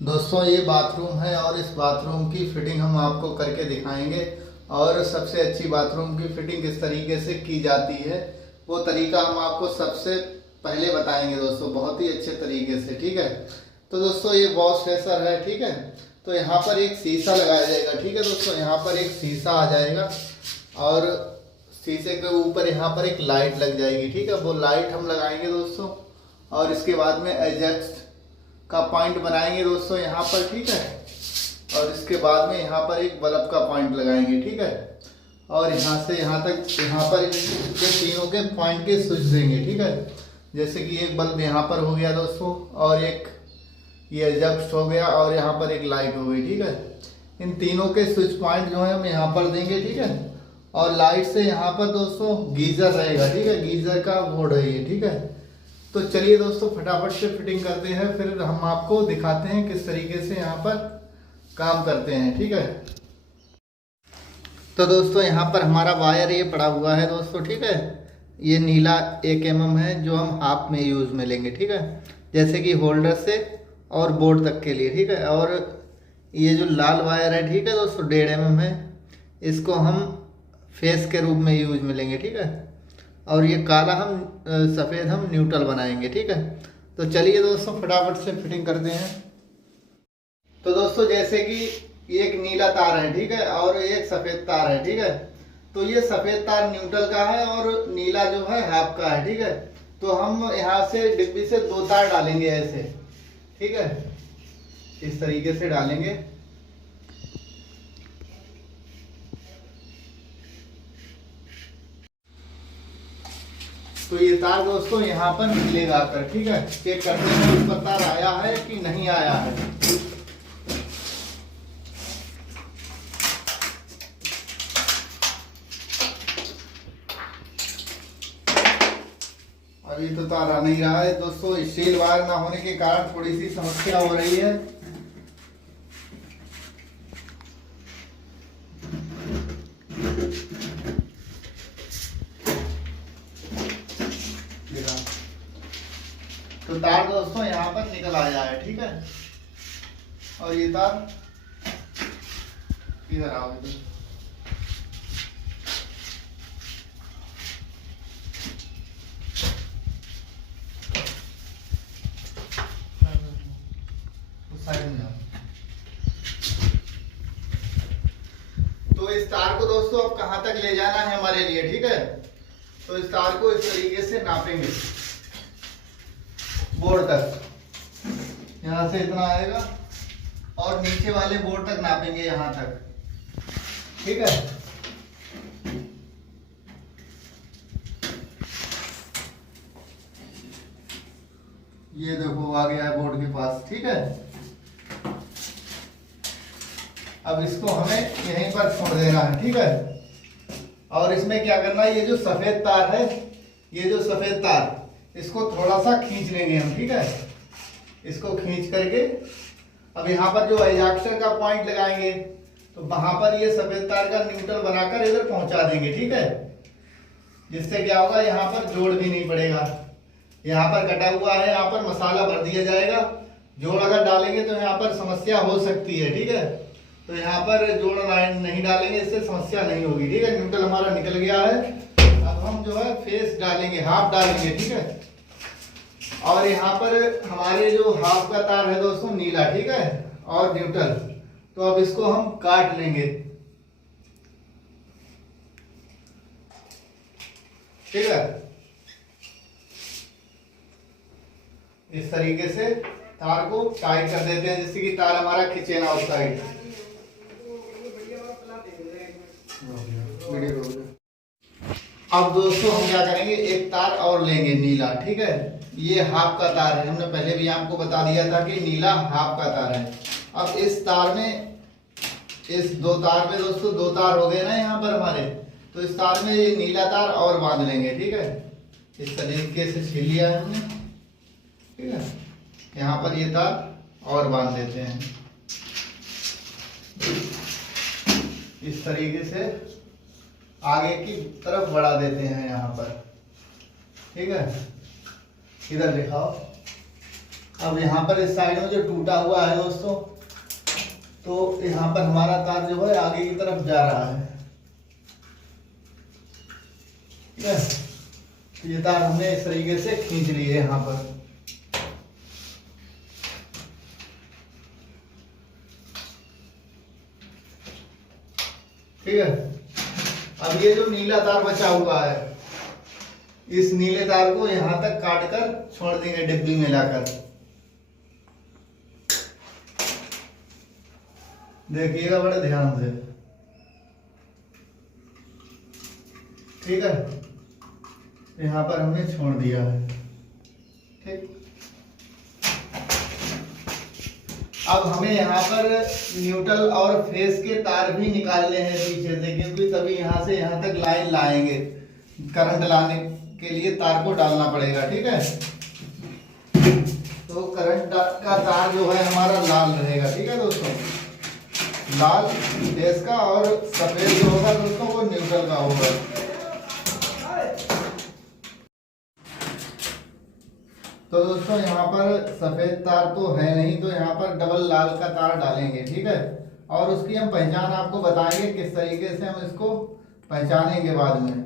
दोस्तों ये बाथरूम है और इस बाथरूम की फिटिंग हम आपको करके दिखाएंगे। और सबसे अच्छी बाथरूम की फिटिंग किस तरीके से की जाती है वो तरीका हम आपको सबसे पहले बताएंगे दोस्तों, बहुत ही अच्छे तरीके से। ठीक है, तो दोस्तों ये वॉश बेसिन है। ठीक है, तो यहाँ पर एक शीशा लगाया जाएगा। ठीक है दोस्तों, यहाँ पर एक शीशा आ जाएगा और शीशे के ऊपर यहाँ पर एक लाइट लग जाएगी। ठीक है, वो लाइट हम लगाएंगे दोस्तों। और इसके बाद में एग्जॉस्ट का पॉइंट बनाएंगे दोस्तों यहाँ पर। ठीक है, और इसके बाद में यहाँ पर एक बल्ब का पॉइंट लगाएंगे। ठीक है, और यहाँ से यहाँ तक यहाँ पर इनके तीनों के पॉइंट के स्विच देंगे। ठीक है, जैसे कि एक बल्ब यहाँ पर हो गया दोस्तों, और एक ये एग्जॉस्ट हो गया, और यहाँ पर एक लाइट हो गई। ठीक है, इन तीनों के स्विच पॉइंट जो है हम यहाँ पर देंगे। ठीक है, और लाइट से यहाँ पर दोस्तों गीजर रहेगा। ठीक है, गीजर का बोर्ड है ये। ठीक है, तो चलिए दोस्तों फटाफट से फिटिंग करते हैं, फिर हम आपको दिखाते हैं किस तरीके से यहाँ पर काम करते हैं। ठीक है, तो दोस्तों यहाँ पर हमारा वायर ये पड़ा हुआ है दोस्तों। ठीक है, ये नीला 1 mm है जो हम हाफ में यूज़ में लेंगे। ठीक है, जैसे कि होल्डर से और बोर्ड तक के लिए। ठीक है, और ये जो लाल वायर है ठीक है दोस्तों 1.5 mm है, इसको हम फेस के रूप में यूज में लेंगे। ठीक है, और ये काला हम सफ़ेद हम न्यूट्रल बनाएंगे। ठीक है, तो चलिए दोस्तों फटाफट से फिटिंग करते हैं। तो दोस्तों जैसे कि एक नीला तार है ठीक है, और एक सफ़ेद तार है। ठीक है, तो ये सफ़ेद तार न्यूट्रल का है और नीला जो है हाफ का है। ठीक है, तो हम यहाँ से डिब्बी से 2 तार डालेंगे ऐसे। ठीक है, इस तरीके से डालेंगे। तो ये तार दोस्तों यहाँ पर मिलेगा कर। ठीक है, चेक करते हैं इस पर तार आया है कि नहीं आया है। अभी तो तार आ नहीं रहा है दोस्तों, स्टील वायर ना होने के कारण थोड़ी सी समस्या हो रही है। तो तार दोस्तों यहाँ पर निकल आया है। ठीक है, और ये तार इधर आओ इधर। साइड में जाओ। तो इस तार को दोस्तों अब कहाँ तक ले जाना है हमारे लिए। ठीक है, तो इस तार को इस तरीके से नापेंगे बोर्ड तक, यहाँ से इतना आएगा, और नीचे वाले बोर्ड तक नापेंगे यहाँ तक। ठीक है, ये देखो आ गया है बोर्ड के पास। ठीक है, अब इसको हमें यहीं पर छोड़ देना है। ठीक है, और इसमें क्या करना है, ये जो सफेद तार है, ये जो सफेद तार, इसको थोड़ा सा खींच लेंगे हम। ठीक है, इसको खींच करके अब यहाँ पर जो एग्जॉस्टर का पॉइंट लगाएंगे, तो वहां पर ये सफेद तार का न्यूट्रल बनाकर इधर पहुंचा देंगे। ठीक है, जिससे क्या होगा, यहाँ पर जोड़ भी नहीं पड़ेगा। यहाँ पर कटा हुआ है, यहाँ पर मसाला भर दिया जाएगा। जोड़ अगर डालेंगे तो यहाँ पर समस्या हो सकती है। ठीक है, तो यहाँ पर जोड़ नहीं डालेंगे, इससे समस्या नहीं होगी। ठीक है, न्यूट्रल हमारा निकल गया है। अब हम जो है फेस डालेंगे, हाफ डालेंगे। ठीक है, और यहाँ पर हमारे जो हाफ का तार है दोस्तों नीला। ठीक है, और न्यूट्रल, तो अब इसको हम काट लेंगे। ठीक है, इस तरीके से तार को टाइट कर देते हैं, जिससे कि तार हमारा खींचे ना उस साइड। अब दोस्तों हम क्या करेंगे, एक तार और लेंगे नीला। ठीक है, ये हाफ का तार है, हमने पहले भी आपको बता दिया था कि नीला हाफ का तार है। अब इस तार में, इस 2 तार में दोस्तों 2 तार हो गए ना यहाँ पर हमारे, तो इस तार में ये नीला तार और बांध लेंगे। ठीक है, इस तरीके से छील लिया है हमने। ठीक है, यहाँ पर ये तार और बांध देते हैं इस तरीके से, आगे की तरफ बढ़ा देते हैं यहाँ पर। ठीक है, इधर दिखाओ। अब यहाँ पर इस साइड में जो टूटा हुआ है दोस्तों, तो यहाँ पर हमारा तार जो है आगे की तरफ जा रहा है। ठीक है, तो ये तार हमने इस तरीके से खींच ली है यहाँ पर। ठीक है, अब ये जो नीला तार बचा हुआ है, इस नीले तार को यहां तक काट कर छोड़ देंगे डिब्बी में लाकर। देखिएगा बड़े ध्यान से। ठीक है, यहां पर हमने छोड़ दिया है। ठीक, अब हमें यहाँ पर न्यूट्रल और फेस के तार भी निकालने हैं पीछे से, क्योंकि तभी यहाँ से यहाँ तक लाइन लाएंगे। करंट लाने के लिए तार को डालना पड़ेगा। ठीक है, तो करंट का तार जो है हमारा लाल रहेगा। ठीक है दोस्तों, लाल फेस का और सफेद जो होगा दोस्तों वो न्यूट्रल का होगा। तो दोस्तों यहाँ पर सफेद तार तो है नहीं, तो यहाँ पर डबल लाल का तार डालेंगे। ठीक है, और उसकी हम पहचान आपको बताएंगे किस तरीके से हम इसको पहचानेंगे बाद में।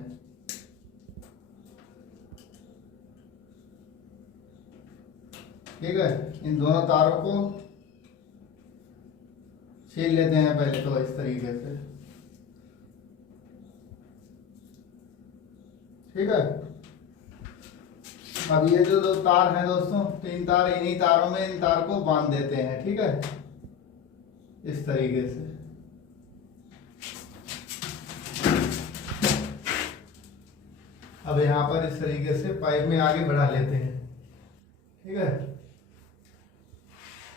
ठीक है, इन दोनों तारों को छील लेते हैं पहले तो इस तरीके से। ठीक है, अब ये जो दो तार हैं दोस्तों, तीन तार, इन्हीं तारों में इन तार को बांध देते हैं। ठीक है, इस तरीके से। अब यहाँ पर इस तरीके से पाइप में आगे बढ़ा लेते हैं। ठीक है,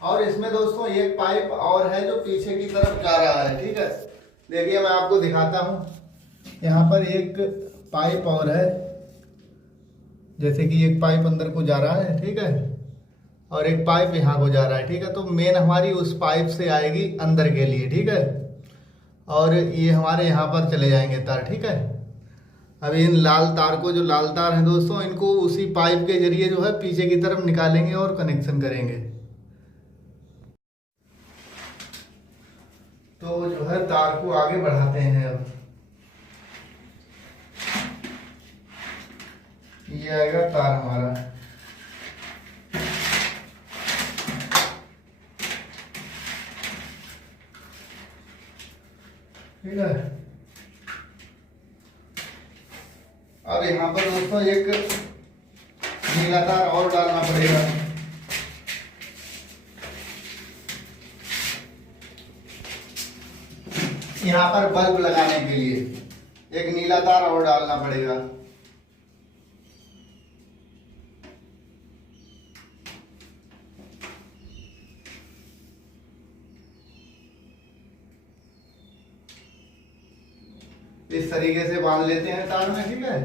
और इसमें दोस्तों एक पाइप और है जो पीछे की तरफ जा रहा है। ठीक है, देखिए मैं आपको दिखाता हूँ। यहाँ पर एक पाइप और है, जैसे कि एक पाइप अंदर को जा रहा है। ठीक है, और एक पाइप यहाँ को जा रहा है। ठीक है, तो मेन हमारी उस पाइप से आएगी अंदर के लिए। ठीक है, और ये हमारे यहाँ पर चले जाएंगे तार। ठीक है, अब इन लाल तार को, जो लाल तार हैं दोस्तों, इनको उसी पाइप के जरिए जो है पीछे की तरफ निकालेंगे और कनेक्शन करेंगे। तो जो है तार को आगे बढ़ाते हैं। अब ये आएगा तार हमारा। ठीक है, अब यहाँ पर दोस्तों एक नीला तार और डालना पड़ेगा। यहाँ पर बल्ब लगाने के लिए एक नीला तार और डालना पड़ेगा। इस तरीके से बांध लेते हैं तार में। ठीक है,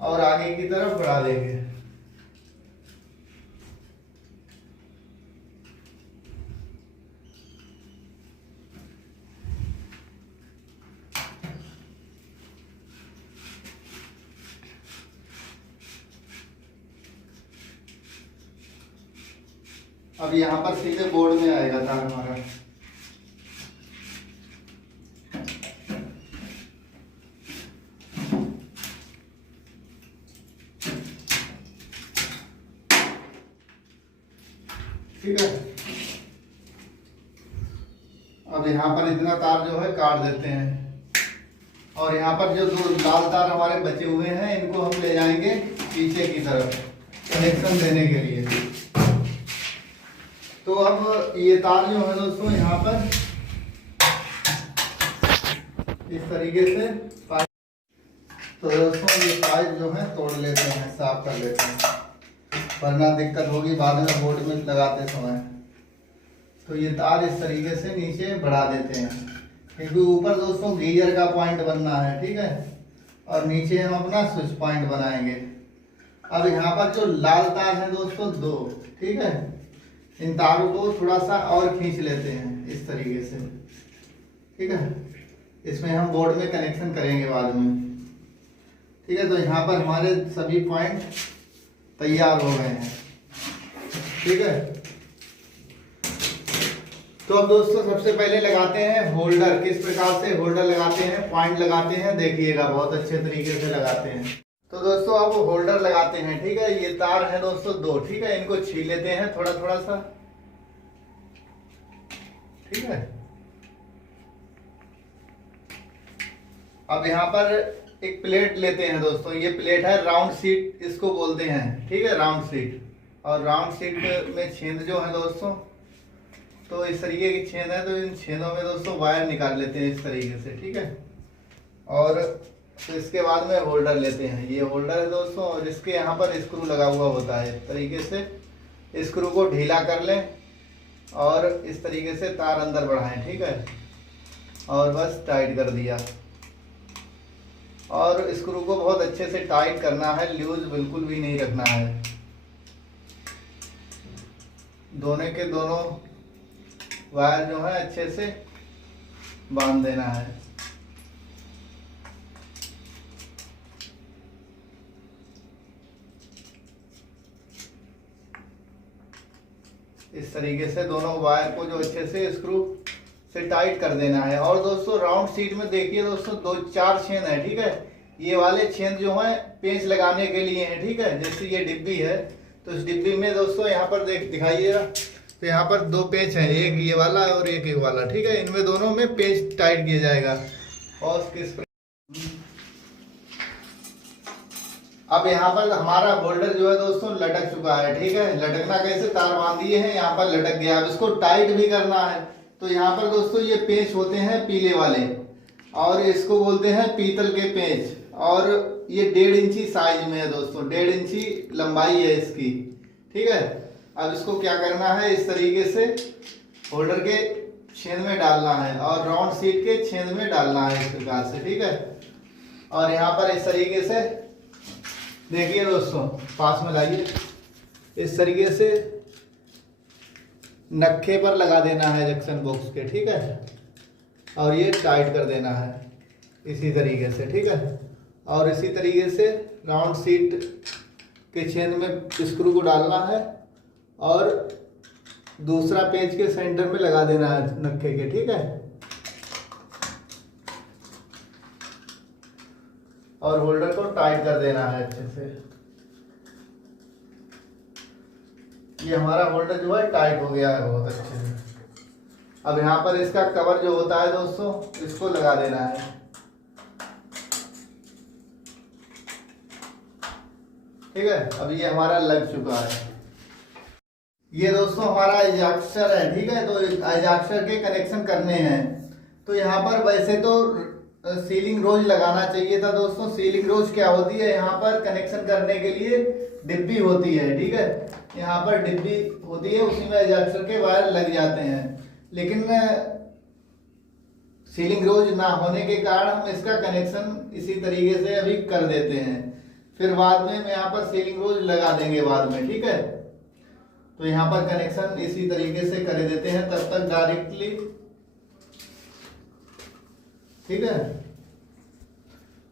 और आगे की तरफ बढ़ा देंगे। अब यहाँ पर सीधे बोर्ड में आएगा तार हमारा। ठीक है, अब यहाँ पर इतना तार जो है काट देते हैं, और यहाँ पर जो दो लाल तार हमारे बचे हुए हैं इनको हम ले जाएंगे पीछे की तरफ कनेक्शन देने के लिए। तो अब ये तार जो है दोस्तों यहाँ पर इस तरीके से पाइप, तो दोस्तों ये पाइप जो है तोड़ लेते हैं, साफ कर लेते हैं, वरना दिक्कत होगी बाद में बोर्ड में लगाते समय। तो ये तार इस तरीके से नीचे बढ़ा देते हैं, क्योंकि ऊपर दोस्तों गीजर का पॉइंट बनना है। ठीक है, और नीचे हम अपना स्विच पॉइंट बनाएंगे। अब यहाँ पर जो लाल तार है दोस्तों दो, ठीक है, इन तारों को थोड़ा सा और खींच लेते हैं इस तरीके से। ठीक है, इसमें हम बोर्ड में कनेक्शन करेंगे बाद में। ठीक है, तो यहाँ पर हमारे सभी पॉइंट तैयार हो गए हैं। ठीक है। तो अब दोस्तों सबसे पहले लगाते हैं होल्डर। किस प्रकार से होल्डर लगाते हैं, पॉइंट लगाते हैं, देखिएगा बहुत अच्छे तरीके से लगाते हैं। तो दोस्तों अब होल्डर लगाते हैं, ठीक है। ये तार है दोस्तों दो, ठीक है। इनको छील लेते हैं थोड़ा थोड़ा सा, ठीक है। अब यहाँ पर एक प्लेट लेते हैं दोस्तों। ये प्लेट है राउंड शीट इसको बोलते हैं, ठीक है, राउंड शीट। और राउंड शीट में छेद जो है दोस्तों, तो इस तरीके की छेद है, तो इन छेदों में दोस्तों वायर निकाल लेते हैं इस तरीके से, ठीक है। और तो इसके बाद में होल्डर लेते हैं। ये होल्डर है दोस्तों, और इसके यहाँ पर स्क्रू लगा हुआ होता है। इस तरीके से स्क्रू को ढीला कर लें और इस तरीके से तार अंदर बढ़ाएं, ठीक है। और बस टाइट कर दिया। और स्क्रू को बहुत अच्छे से टाइट करना है, लूज बिल्कुल भी नहीं रखना है। दोनों के दोनों वायर जो है अच्छे से बांध देना है। इस तरीके से दोनों वायर को जो अच्छे से स्क्रू से टाइट कर देना है। और दोस्तों राउंड शीट में देखिए दोस्तों दो चार छेद है, ठीक है। ये वाले छेद जो है पेंच लगाने के लिए हैं, ठीक है। जैसे ये डिब्बी है, तो इस डिब्बी में दोस्तों यहाँ पर दिखाइएगा, तो यहाँ पर दो पेंच है, एक ये वाला और एक ये वाला, ठीक है। इनमें दोनों में पेंच टाइट किया जाएगा। और किस अब यहाँ पर हमारा होल्डर जो है दोस्तों लटक चुका है, ठीक है। लटकना कैसे, तार बांध दिए हैं, यहाँ पर लटक गया। अब इसको टाइट भी करना है। तो यहाँ पर दोस्तों ये पेंच होते हैं पीले वाले, और इसको बोलते हैं पीतल के पेंच। और ये 1.5 इंची साइज में है दोस्तों, 1.5 इंची लंबाई है इसकी, ठीक है। अब इसको क्या करना है, इस तरीके से होल्डर के छेद में डालना है और राउंड शीट के छेद में डालना है, इस प्रकार से, ठीक है। और यहाँ पर इस तरीके से देखिए दोस्तों, पास में लाइए, इस तरीके से नक्खे पर लगा देना है जंक्शन बॉक्स के, ठीक है। और ये टाइट कर देना है इसी तरीके से, ठीक है। और इसी तरीके से राउंड शीट के छेद में स्क्रू को डालना है और दूसरा पेज के सेंटर में लगा देना है नक्खे के, ठीक है। और होल्डर को टाइट कर देना है अच्छे से। ये हमारा होल्डर जो है टाइट हो गया है बहुत अच्छे से। अब यहाँ पर इसका कवर जो होता है दोस्तों, इसको लगा देना है, ठीक है। अब ये हमारा लग चुका है। ये दोस्तों हमारा एग्जॉस्टर है, ठीक है। तो एग्जॉस्टर के कनेक्शन करने हैं। तो यहाँ पर वैसे तो सीलिंग रोज लगाना चाहिए था दोस्तों। सीलिंग रोज क्या होती है, यहाँ पर कनेक्शन करने के लिए डिब्बी होती है, ठीक है। यहाँ पर डिब्बी होती है, उसी में एग्जॉस्टर के वायर लग जाते हैं। लेकिन सीलिंग रोज ना होने के कारण हम इसका कनेक्शन इसी तरीके से अभी कर देते हैं। फिर बाद में हम यहाँ पर सीलिंग रोज लगा देंगे बाद में, ठीक है। तो यहाँ पर कनेक्शन इसी तरीके से कर देते हैं तब तक डायरेक्टली, ठीक है।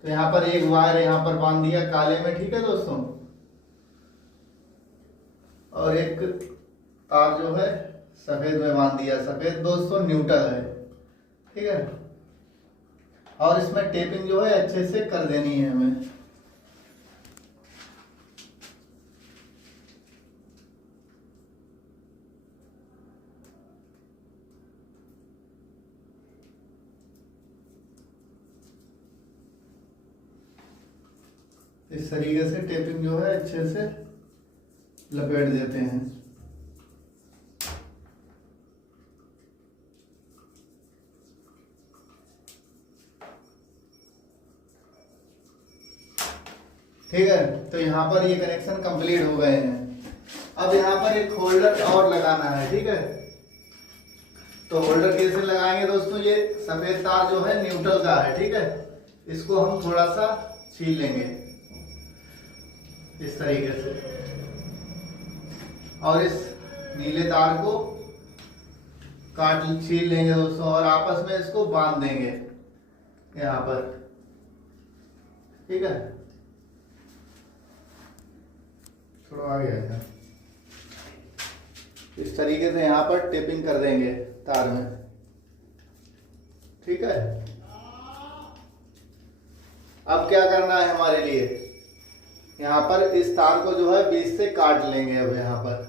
तो यहाँ पर एक वायर यहाँ पर बांध दिया काले में, ठीक है दोस्तों। और एक तार जो है सफेद में बांध दिया। सफेद दोस्तों न्यूट्रल है, ठीक है। और इसमें टेपिंग जो है अच्छे से कर देनी है हमें। इस तरीके से टेपिंग जो है अच्छे से लपेट देते हैं। ठीक है। तो यहाँ पर ये कनेक्शन कंप्लीट हो गए हैं। अब यहाँ पर एक होल्डर और लगाना है, ठीक है। तो होल्डर कैसे लगाएंगे दोस्तों, ये सफेद तार जो है न्यूट्रल का है, ठीक है। इसको हम थोड़ा सा छील लेंगे इस तरीके से, और इस नीले तार को छील लेंगे दोस्तों, और आपस में इसको बांध देंगे यहाँ पर, ठीक है। थोड़ा आगे आएगा। इस तरीके से यहाँ पर टेपिंग कर देंगे तार में, ठीक है। अब क्या करना है हमारे लिए, यहाँ पर इस तार को जो है बीच से काट लेंगे अब यहाँ पर,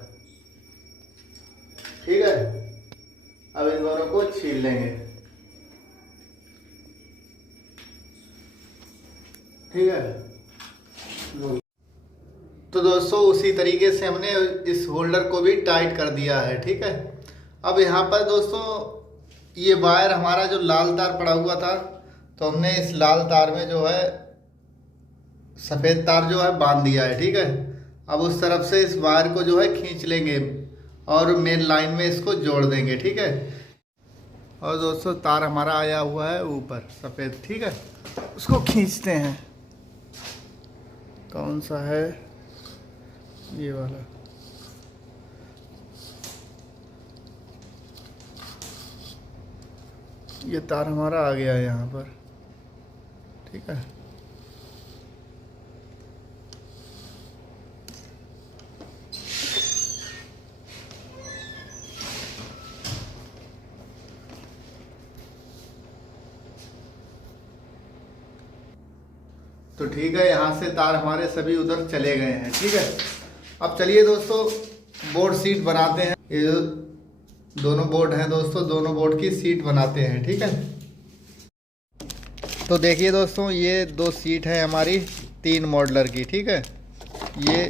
ठीक है। अब इन दोनों को छील लेंगे, ठीक है। तो दोस्तों उसी तरीके से हमने इस होल्डर को भी टाइट कर दिया है, ठीक है। अब यहाँ पर दोस्तों ये वायर हमारा जो लाल तार पड़ा हुआ था, तो हमने इस लाल तार में जो है सफ़ेद तार जो है बांध दिया है, ठीक है। अब उस तरफ से इस वायर को जो है खींच लेंगे और मेन लाइन में इसको जोड़ देंगे, ठीक है। और दोस्तों तार हमारा आया हुआ है ऊपर सफ़ेद, ठीक है। उसको खींचते हैं, कौन सा है, ये वाला। ये तार हमारा आ गया है यहाँ पर, ठीक है। तो ठीक है, यहाँ से तार हमारे सभी उधर चले गए हैं, ठीक है। अब चलिए दोस्तों बोर्ड सीट बनाते हैं। ये जो दोनों बोर्ड हैं दोस्तों, दोनों बोर्ड की सीट बनाते हैं, ठीक है। तो देखिए दोस्तों ये दो सीट है हमारी 3 मॉडलर की, ठीक है। ये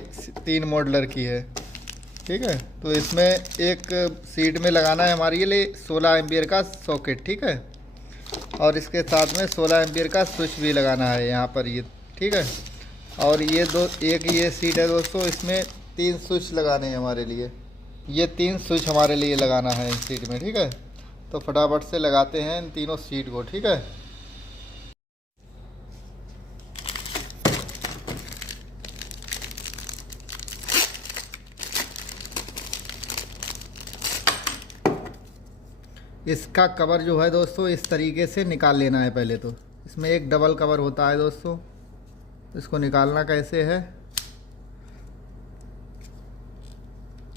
3 मॉडलर की है, ठीक है। तो इसमें एक सीट में लगाना है हमारे लिए 16 एम्पियर का सॉकेट, ठीक है। और इसके साथ में 16 एम्पियर का स्विच भी लगाना है यहाँ पर, ये ठीक है। और ये एक ये सीट है दोस्तों, इसमें 3 स्विच लगाने हैं हमारे लिए। ये 3 स्विच हमारे लिए लगाना है इस सीट में, ठीक है। तो फटाफट से लगाते हैं इन तीनों सीट को, ठीक है। इसका कवर जो है दोस्तों इस तरीके से निकाल लेना है पहले। तो इसमें एक डबल कवर होता है दोस्तों, इसको निकालना कैसे है,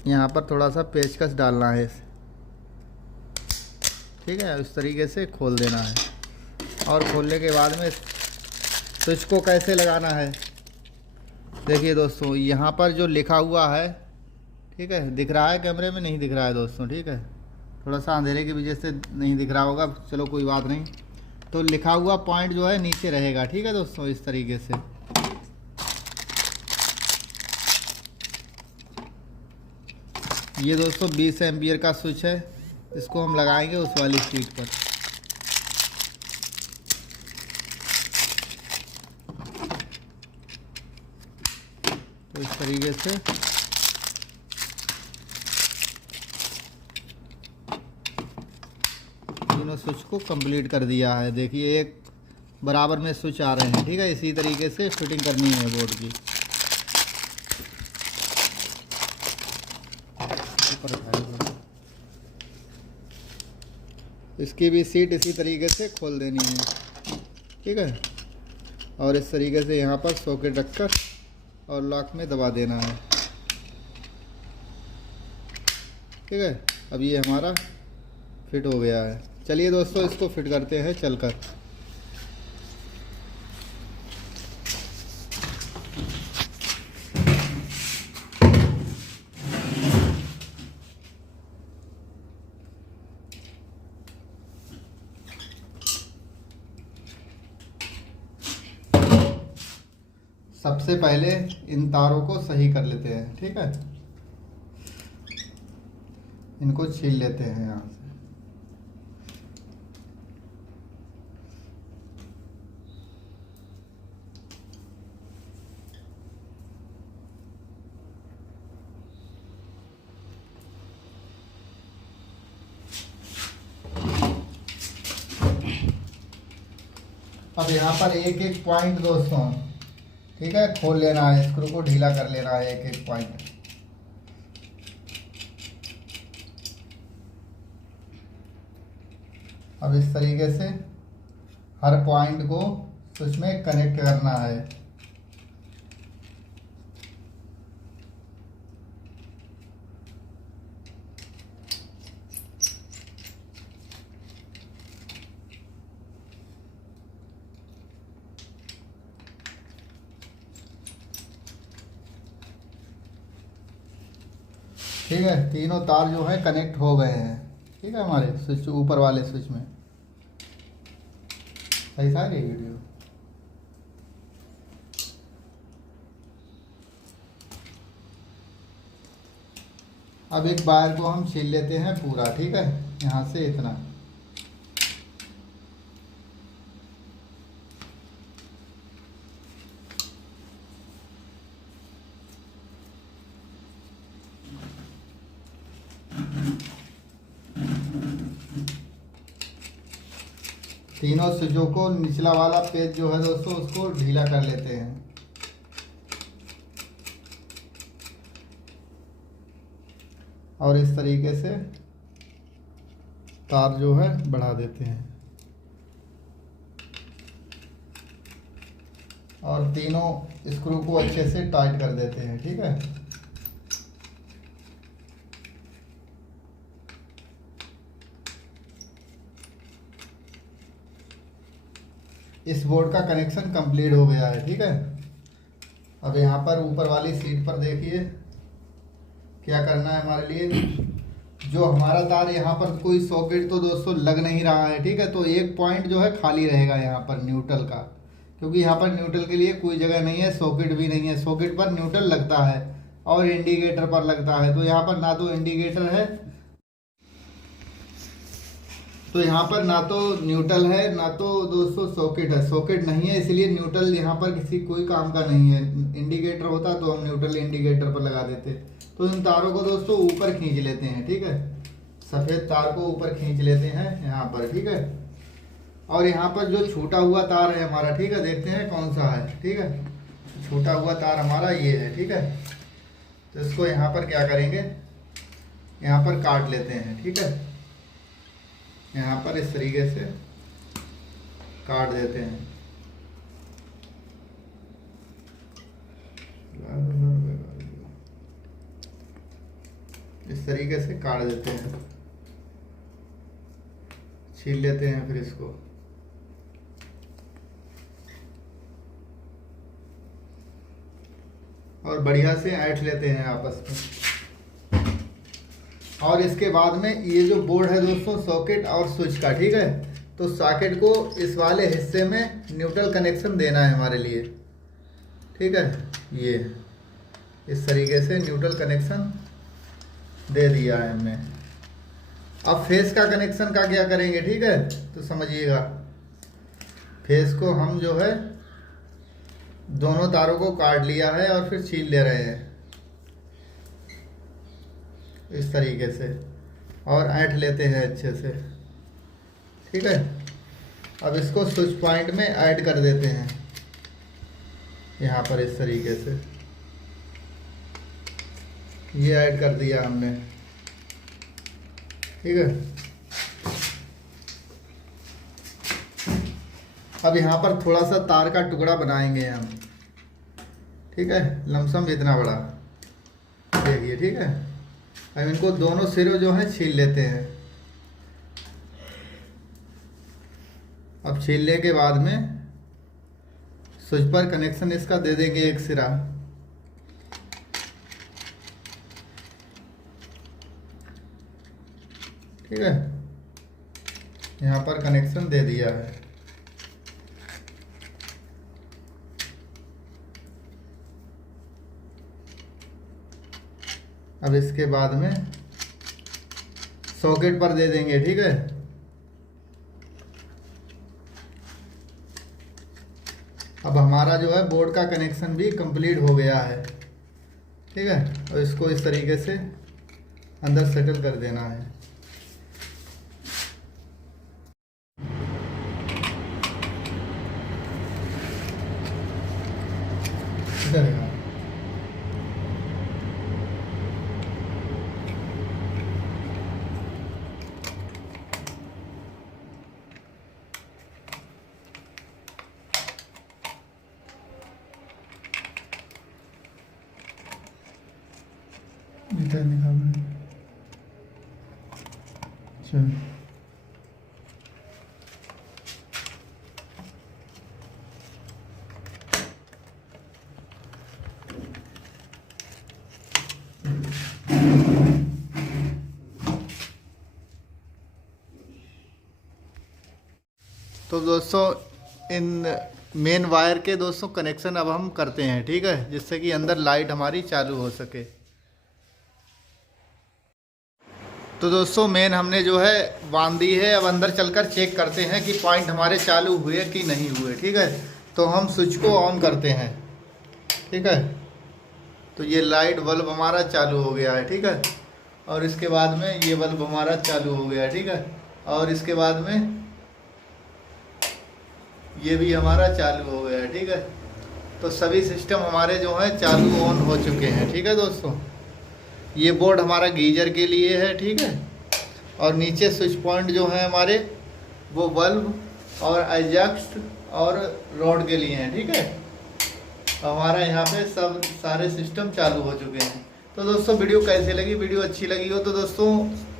यहाँ पर थोड़ा सा पेचकस डालना है, ठीक है। इस तरीके से खोल देना है। और खोलने के बाद में स्विच को कैसे लगाना है, देखिए दोस्तों यहाँ पर जो लिखा हुआ है, ठीक है, दिख रहा है कैमरे में, नहीं दिख रहा है दोस्तों, ठीक है। थोड़ा सा अंधेरे की वजह से नहीं दिख रहा होगा, चलो कोई बात नहीं। तो लिखा हुआ पॉइंट जो है नीचे रहेगा, ठीक है दोस्तों, इस तरीके से। ये दोस्तों 20 एम्पियर का स्विच है, इसको हम लगाएंगे उस वाली सीट पर। तो इस तरीके से तीनों स्विच को कंप्लीट कर दिया है। देखिए एक बराबर में स्विच आ रहे हैं, ठीक है। इसी तरीके से फिटिंग करनी है बोर्ड की। इसकी भी सीट इसी तरीके से खोल देनी है, ठीक है। और इस तरीके से यहाँ पर सॉकेट रखकर और लॉक में दबा देना है, ठीक है। अब ये हमारा फिट हो गया है। चलिए दोस्तों इसको फिट करते हैं चलकर। सबसे पहले इन तारों को सही कर लेते हैं, ठीक है। इनको छील लेते हैं यहाँ से। अब यहाँ पर एक एक पॉइंट दोस्तों, ठीक है, खोल लेना है, स्क्रू को ढीला कर लेना है एक एक पॉइंट। अब इस तरीके से हर पॉइंट को स्विच में कनेक्ट करना है। ठीक है, तीनों तार जो है कनेक्ट हो गए हैं। ठीक है, हमारे स्विच ऊपर वाले स्विच में सही था ये वीडियो। अब एक वायर को हम छील लेते हैं पूरा। ठीक है, यहाँ से इतना। तीनों स्विचों को निचला वाला पेज जो है दोस्तों उसको ढीला कर लेते हैं और इस तरीके से तार जो है बढ़ा देते हैं और तीनों स्क्रू को अच्छे से टाइट कर देते हैं। ठीक है, इस बोर्ड का कनेक्शन कंप्लीट हो गया है। ठीक है, अब यहाँ पर ऊपर वाली सीट पर देखिए क्या करना है हमारे लिए। जो हमारा तार यहाँ पर कोई सॉकेट तो दोस्तों लग नहीं रहा है। ठीक है, तो एक पॉइंट जो है खाली रहेगा यहाँ पर न्यूट्रल का, क्योंकि यहाँ पर न्यूट्रल के लिए कोई जगह नहीं है, सॉकेट भी नहीं है। सॉकेट पर न्यूट्रल लगता है और इंडिकेटर पर लगता है, तो यहाँ पर ना तो इंडिकेटर है, तो यहाँ पर ना तो न्यूट्रल है ना तो दोस्तों सॉकेट है। सॉकेट नहीं है इसलिए न्यूट्रल यहाँ पर किसी कोई काम का नहीं है। इंडिकेटर होता तो हम न्यूट्रल इंडिकेटर पर लगा देते। तो इन तारों को दोस्तों ऊपर खींच लेते हैं। ठीक है, सफ़ेद तार को ऊपर खींच लेते हैं यहाँ पर। ठीक है, और यहाँ पर जो छूटा हुआ तार है हमारा, ठीक है, देखते हैं कौन सा है। ठीक है, छूटा हुआ तार हमारा ये है। ठीक है, तो इसको यहाँ पर क्या करेंगे, यहाँ पर काट लेते हैं। ठीक है, यहाँ पर इस तरीके से काट देते हैं। इस तरीके से काट देते हैं, छील लेते हैं फिर इसको। और बढ़िया से ऐंठ लेते हैं आपस में। और इसके बाद में ये जो बोर्ड है दोस्तों सॉकेट और स्विच का, ठीक है, तो सॉकेट को इस वाले हिस्से में न्यूट्रल कनेक्शन देना है हमारे लिए। ठीक है, ये इस तरीके से न्यूट्रल कनेक्शन दे दिया है हमने। अब फेस का कनेक्शन का क्या करेंगे, ठीक है, तो समझिएगा। फेस को हम जो है दोनों तारों को काट लिया है और फिर छील ले रहे हैं इस तरीके से, और ऐंठ लेते हैं अच्छे से। ठीक है, अब इसको स्विच पॉइंट में ऐड कर देते हैं यहाँ पर इस तरीके से। ये ऐड कर दिया हमने। ठीक है, अब यहाँ पर थोड़ा सा तार का टुकड़ा बनाएंगे हम। ठीक है, लमसम इतना बड़ा देखिए। ठीक है, अब इनको दोनों सिरों जो है छील लेते हैं। अब छीलने के बाद में स्विच पर कनेक्शन इसका दे देंगे एक सिरा। ठीक है, यहाँ पर कनेक्शन दे दिया है। अब इसके बाद में सॉकेट पर दे देंगे। ठीक है, अब हमारा जो है बोर्ड का कनेक्शन भी कंप्लीट हो गया है। ठीक है, और इसको इस तरीके से अंदर सेटल कर देना है। मीटर निकालना है। चल तो दोस्तों इन मेन वायर के दोस्तों कनेक्शन अब हम करते हैं, ठीक है, जिससे कि अंदर लाइट हमारी चालू हो सके। तो दोस्तों मेन हमने जो है बांध दी है, अब अंदर चलकर चेक करते हैं कि पॉइंट हमारे चालू हुए कि नहीं हुए, ठीक है। तो हम स्विच को ऑन करते हैं, ठीक है। तो ये लाइट बल्ब हमारा चालू हो गया है, ठीक है। और इसके बाद में ये बल्ब हमारा चालू हो गया है, ठीक है। और इसके बाद में ये भी हमारा चालू हो गया है, ठीक है। तो सभी सिस्टम हमारे जो है चालू ऑन हो चुके हैं, ठीक है दोस्तों। ये बोर्ड हमारा गीजर के लिए है, ठीक है। और नीचे स्विच पॉइंट जो है हमारे वो बल्ब और एग्जॉस्ट और रॉड के लिए हैं, ठीक है। हमारा यहाँ पे सब सारे सिस्टम चालू हो चुके हैं। तो दोस्तों वीडियो कैसे लगी, वीडियो अच्छी लगी हो तो दोस्तों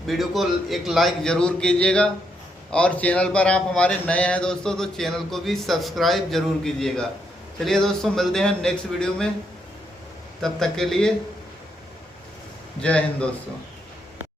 वीडियो को एक लाइक ज़रूर कीजिएगा। और चैनल पर आप हमारे नए हैं दोस्तों तो चैनल को भी सब्सक्राइब ज़रूर कीजिएगा। चलिए दोस्तों मिलते हैं नेक्स्ट वीडियो में, तब तक के लिए जय हिंद दोस्तों।